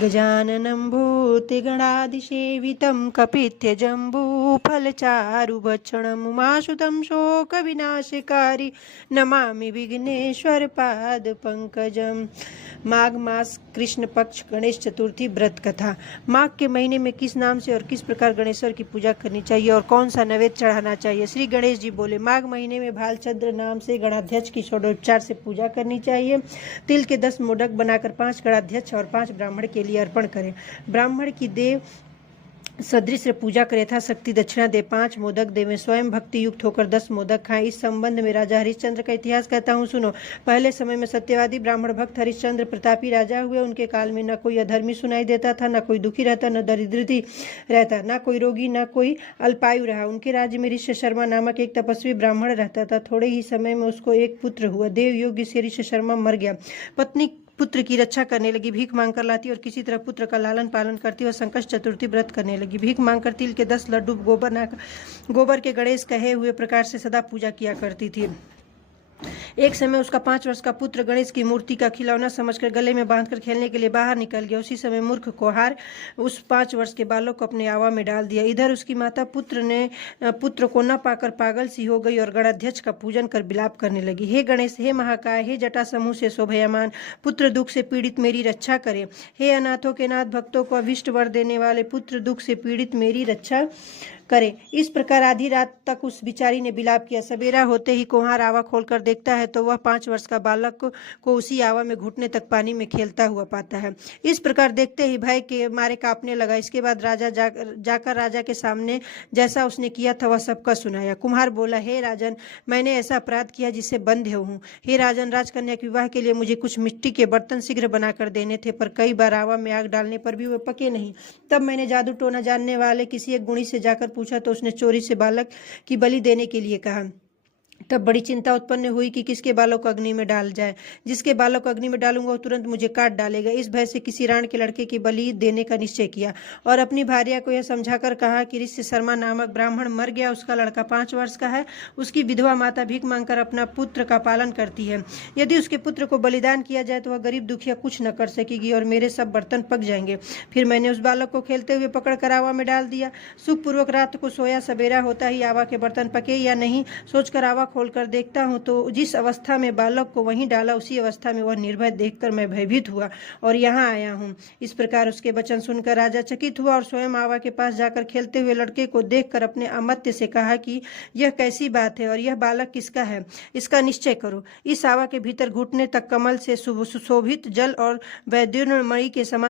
गजाननं भूतिगणादिसेवितं कपित्यजम्बूफलचारुभक्षणम् उमासुतं शोकविनाशकारी नमामि विघ्नेश्वर पादपंकजम। माघ मास कृष्ण पक्ष गणेश चतुर्थी व्रत कथा। माघ के महीने में किस नाम से और किस प्रकार गणेश्वर की पूजा करनी चाहिए और कौन सा नैवेद्य चढ़ाना चाहिए। श्री गणेश जी बोले, माघ महीने में भालचंद्र नाम से गणाध्यक्ष की षोडोपचार से पूजा करनी चाहिए। तिल के 10 मोदक बनाकर 5 गणाध्यक्ष और 5 ब्राह्मण के लिए अर्पण करें। ब्राह्मण की देव सदृश पूजा करे यथाशक्ति दक्षिणा दे। 5 मोदक देवें। स्वयं भक्ति युक्त होकर 10 मोदक खाएं। इस संबंध में राजा हरिश्चंद्र का इतिहास कहता हूँ, सुनो। पहले समय में सत्यवादी ब्राह्मण भक्त हरिश्चंद्र प्रतापी राजा हुए। उनके काल में न कोई अधर्मी सुनाई देता था, न कोई दुखी रहता, न दरिद्री रहता, न कोई रोगी, न कोई अल्पायु रहा। उनके राज्य में ऋष्य शर्मा नामक एक तपस्वी ब्राह्मण रहता था। थोड़े ही समय में उसको एक पुत्र हुआ। देव योग्य से ऋष्य शर्मा मर गया। पत्नी पुत्र की रक्षा करने लगी, भीख मांगकर लाती और किसी तरह पुत्र का लालन पालन करती और संकष्ट चतुर्थी व्रत करने लगी। भीख मांगकर तिल के 10 लड्डू गोबर के गणेश कहे हुए प्रकार से सदा पूजा किया करती थी। एक समय उसका 5 वर्ष का पुत्र गणेश की मूर्ति का खिलौना समझकर गले में बांधकर खेलने के लिए बाहर निकल गया। उसी समय मूर्ख कोहार उस 5 वर्ष के बालक को अपने आवा में डाल दिया। इधर उसकी माता पुत्र को न पाकर पागल सी हो गई और गणाध्यक्ष का पूजन कर विलाप करने लगी। हे गणेश, हे महाकाय, हे जटा समूह से शोभयमान, पुत्र दुख से पीड़ित मेरी रक्षा करे। हे अनाथों के नाथ, भक्तों को अभिष्ट वर देने वाले, पुत्र दुख से पीड़ित मेरी रक्षा करे। इस प्रकार आधी रात तक उस बिचारी ने विलाप किया। सवेरा होते ही कुम्हार आवा खोलकर देखता है तो वह 5 वर्ष का बालक को उसी आवा में घुटने तक पानी में खेलता हुआ पाता है। इस प्रकार देखते ही भय के मारे कांपने लगा। इसके बाद राजा जाकर राजा के सामने जैसा उसने किया था वह सबका सुनाया। कुम्हार बोला, हे राजन, मैंने ऐसा अपराध किया जिससे बंध्य हूँ। हे राजन, राजकन्या के विवाह के लिए मुझे कुछ मिट्टी के बर्तन शीघ्र बनाकर देने थे, पर कई बार आवा में आग डालने पर भी वे पके नहीं। तब मैंने जादू टोना जानने वाले किसी एक गुणी से जाकर पूछा तो उसने चोरी से बालक की बलि देने के लिए कहा। तब बड़ी चिंता उत्पन्न हुई कि किसके बालक को अग्नि में डाल जाए। जिसके बालक को अग्नि में डालूंगा वो तुरंत मुझे काट डालेगा। इस भय से किसी राण के लड़के की बलि देने का निश्चय किया और अपनी भार्या को यह समझाकर कहा कि ऋष्य शर्मा नामक ब्राह्मण मर गया, उसका लड़का 5 वर्ष का है। उसकी विधवा माता भीख मांगकर अपना पुत्र का पालन करती है। यदि उसके पुत्र को बलिदान किया जाए तो वह गरीब दुखिया कुछ न कर सकेगी और मेरे सब बर्तन पक जाएंगे। फिर मैंने उस बालक को खेलते हुए पकड़कर आवा में डाल दिया। सुखपूर्वक रात को सोया। सवेरा होता ही आवा के बर्तन पके या नहीं सोचकर आवा खोलकर देखता हूँ तो जिस अवस्था में बालक को वहीं डाला उसी अवस्था में वह निर्भय देखकर मैं भयभीत हुआ और यहाँ आया हूँ। इस प्रकार उसके वचन सुनकर राजा चकित हुआ और स्वयं आवा के पास जाकर खेलते हुए लड़के को देखकर अपने अमात्य से कहा कि यह कैसी बात है और यह बालक किसका है, इसका निश्चय करो। इस आवा के भीतर घुटने तक कमल से सुशोभित जल और वैद्युर्मणि के समान